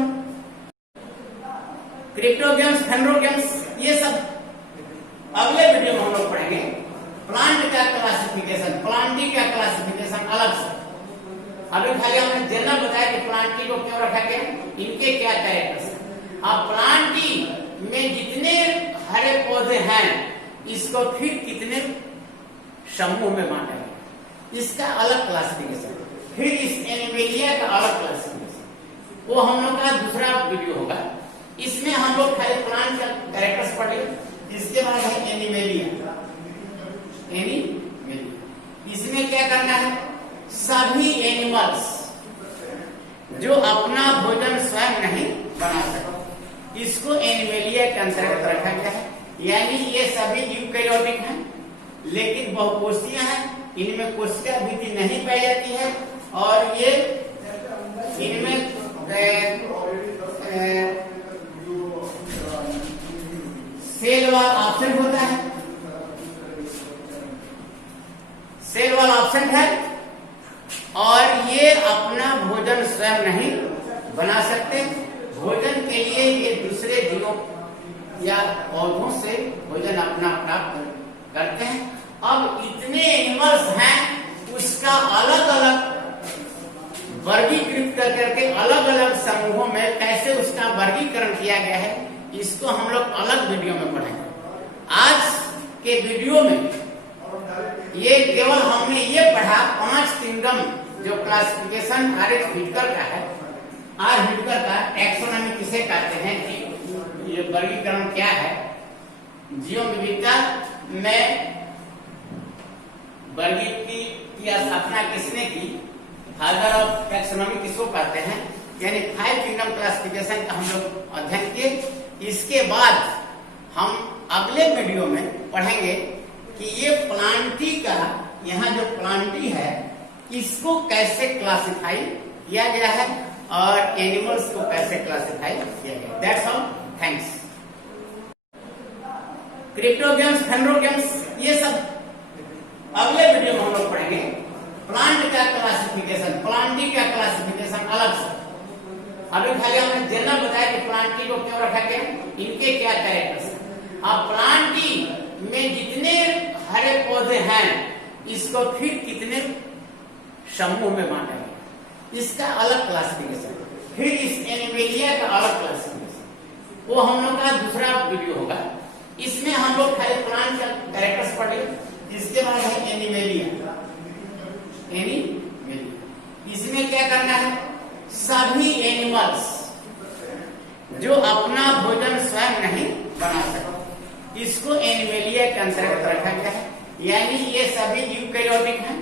क्रिप्टोगेम्स, फेनरोगेम्स, ये सब अगले वीडियो में हम लोग पढ़ेंगे। प्लांट का क्लासिफिकेशन, प्लांटी का क्लासिफिकेशन अलग से। अभी खाली हमने जनरल बताया कि प्लांटी को क्यों रखा गया, इनके क्या कैरेक्टर्स हैं। अब प्लांटी में जितने हरे पौधे हैं इसको फिर कितने समूह में बांटा गया, इसका अलग क्लासिफिकेशन। फिर इस एनिमेलिया का अलग क्लासिफिकेशन, वो हम लोग का दूसरा वीडियो होगा। इसमें हम लोग खाली प्लांट का कैरेक्टर्स पढ़ेंगे। इसके बाद है एनिमेलिया, एनिमेलिया। इसमें क्या करना है? सभी एनिमल्स जो अपना भोजन स्वयं नहीं बना सकते, इसको एनिमेलिया के अंतर्गत रखा गया है। यानी ये सभी यूकैरियोटिक हैं लेकिन बहुकोषीय हैं, इनमें कोशिका वृद्धि नहीं पाई जाती है और ये इनमें सेल वॉल एब्सेंट होता है, सेल वॉल एब्सेंट है और ये अपना भोजन स्वयं नहीं बना सकते। भोजन के लिए ये दूसरे जीवों या पौधों से भोजन अपना प्राप्त करते हैं। अब इतने एनिमल्स हैं, उसका अलग अलग वर्गीकृत करके अलग अलग समूहों में कैसे उसका वर्गीकरण किया गया है, इसको हम लोग अलग वीडियो में पढ़ेंगे। आज के वीडियो में ये केवल हमने ये पढ़ा 5 किंगडम जो क्लासिफिकेशन आर.एच. व्हिटकर का है, आर. व्हिटकर का टैक्सोनॉमी किसे कहते हैं, कि ये वर्गीकरण क्या है, जीव विविधता में वर्गीकृत की स्थापना किसने की, फादर ऑफ टैक्सोनॉमी किसको कहते हैं, यानी 5 किंगडम क्लासिफिकेशन का हम लोग अध्ययन किए। इसके बाद हम अगले वीडियो में पढ़ेंगे कि ये प्लांटी का, यहाँ जो प्लांटी है इसको कैसे क्लासिफाई किया गया है और एनिमल्स को कैसे क्लासिफाई किया गया। That's all, thanks. Cryptogams, phanerogams, ये सब अगले वीडियो में हम लोग पढ़ेंगे। प्लांट का क्लासिफिकेशन, प्लांटी का क्लासिफिकेशन अलग से। अभी खाली हमने जनरल बताया कि प्लांटी को क्यों रखा गया, इनके क्या कैरेक्टर्स हैं। अब प्लांटी में जितने हरे पौधे हैं इसको फिर कितने समूह में बांटा गया, इसका अलग क्लासिफिकेशन। फिर इस एनिमेलिया का अलग क्लासिफिकेशन, वो हम लोग का दूसरा वीडियो होगा। इसमें हम लोग खाली प्लांट का कैरेक्टर्स पढ़ेंगे। इसके बाद है एनिमेलिया, एनिमेलिया। इसमें क्या करना है? सभी एनिमल्स जो अपना भोजन स्वयं नहीं बना सकते, इसको एनिमेलिया के अंतर्गत रखा गया है। यानी ये सभी यूकैरियोटिक हैं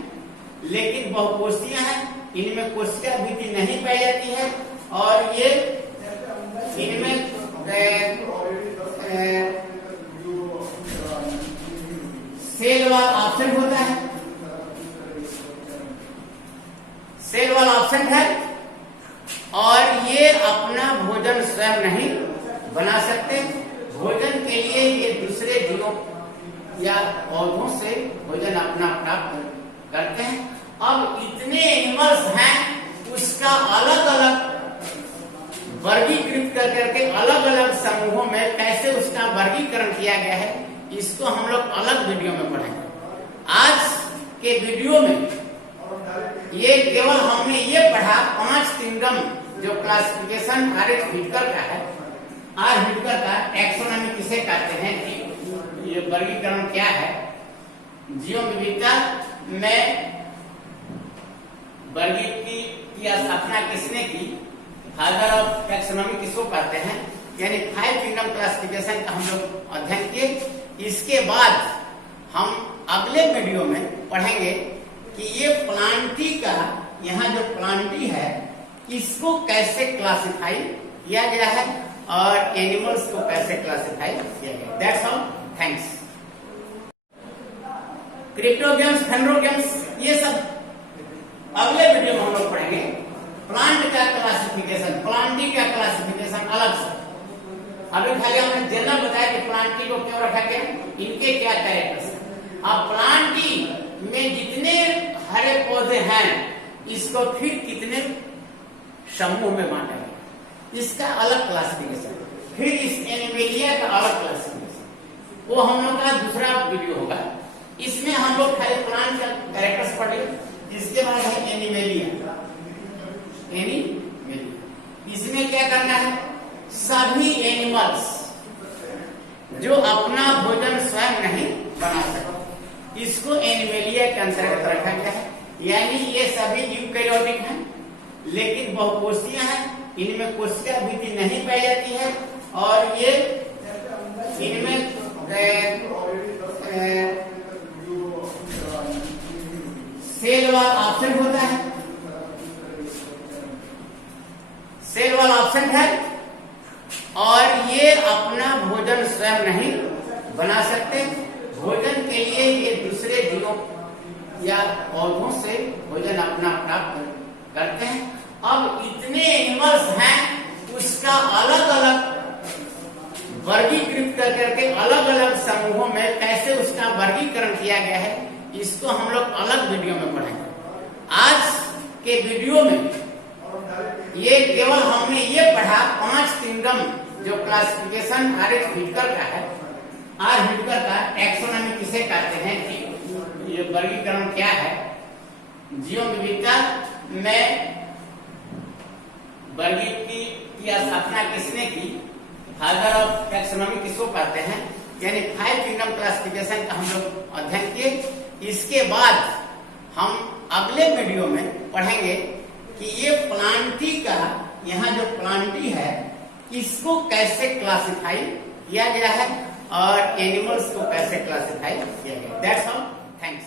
लेकिन बहुकोषीय हैं, इनमें कोशिका वृद्धि नहीं पाई जाती है और ये इनमें सेल वॉल एब्सेंट होता है, सेल वॉल एब्सेंट है और ये अपना भोजन स्वयं नहीं बना सकते। भोजन के लिए ये दूसरे जीवों या पौधों से भोजन अपना प्राप्त करते हैं। इसका अलग अलग वर्गीकृत कर करके अलग अलग समूहों में कैसे उसका वर्गीकरण किया गया है, इसको हम लोग अलग वीडियो में पढ़ेंगे। आज के वीडियो में ये केवल हमने ये पढ़ा 5 किंगडम जो क्लासिफिकेशन आर.एच. व्हिटकर का है, आर. व्हिटकर का टैक्सोनॉमी किसे कहते हैं, ये वर्गीकरण क्या है, जीव विविधता में वर्गीकरण की स्थापना किसने की, फादर ऑफ टैक्सोनॉमी किसको कहते हैं, यानी 5 किंगडम क्लासिफिकेशन का हम लोग अध्ययन किए। इसके बाद हम अगले वीडियो में पढ़ेंगे कि ये प्लांटी का, यहाँ जो प्लांटी है इसको कैसे क्लासिफाई किया गया है और एनिमल्स को कैसे क्लासिफाई किया गया। That's all, thanks. Cryptogams, phanerogams, ये सब अगले वीडियो में हम लोग पढ़ेंगे। प्लांट का क्लासिफिकेशन, प्लांटी का क्लासिफिकेशन अलग से। अभी खाली हमने जनरल बताया कि प्लांटी को क्यों रखा गया, इनके क्या कैरेक्टर्स हैं। अब प्लांटी में जितने हरे पौधे हैं इसको फिर कितने समूह में बांटा गया, इसका अलग क्लासिफिकेशन। फिर इस एनिमेलिया का अलग क्लासिफिकेशन, वो हम लोग का दूसरा वीडियो होगा। इसमें हम लोग खाली प्लांट का कैरेक्टर्स पढ़ेंगे। इसके बाद है एनिमेलिया। एनिमेलिया इसमें क्या करना है, सभी एनिमल्स जो अपना भोजन स्वयं नहीं बना सकते इसको एनिमेलिया के अंतर्गत रखा गया है। यानी ये सभी यूकैरियोटिक हैं लेकिन बहुकोषीय हैं, इनमें कोशिका वृद्धि नहीं पाई जाती है और ये इनमें सेल वाल ऑप्शन होता है, सेल वाल ऑप्शन है और ये अपना भोजन स्वयं नहीं बना सकते। भोजन के लिए ये दूसरे जीवों या पौधों से भोजन अपना प्राप्त करते हैं। अब इतने एनिमल्स हैं उसका अलग अलग वर्गीकृत कर करके अलग अलग समूहों में कैसे उसका वर्गीकरण किया गया है, इसको हम लोग अलग वीडियो में पढ़ेंगे। आज के वीडियो में ये केवल हमने ये पढ़ा 5 किंगडम जो क्लासिफिकेशन आर.एच. व्हिटकर का है, आर. व्हिटकर का टैक्सोनॉमी किसे कहते हैं, कि ये वर्गीकरण क्या है, जीव विविधता में वर्गीकरण की स्थापना किसने की, फादर ऑफ टैक्सोनॉमी किसको कहते हैं, यानी 5 किंगडम क्लासिफिकेशन का हम लोग अध्ययन किए। इसके बाद हम अगले वीडियो में पढ़ेंगे कि ये प्लांटी का, यहाँ जो प्लांटी है इसको कैसे क्लासिफाई किया गया है और एनिमल्स को कैसे क्लासिफाई किया गया। That's all, thanks.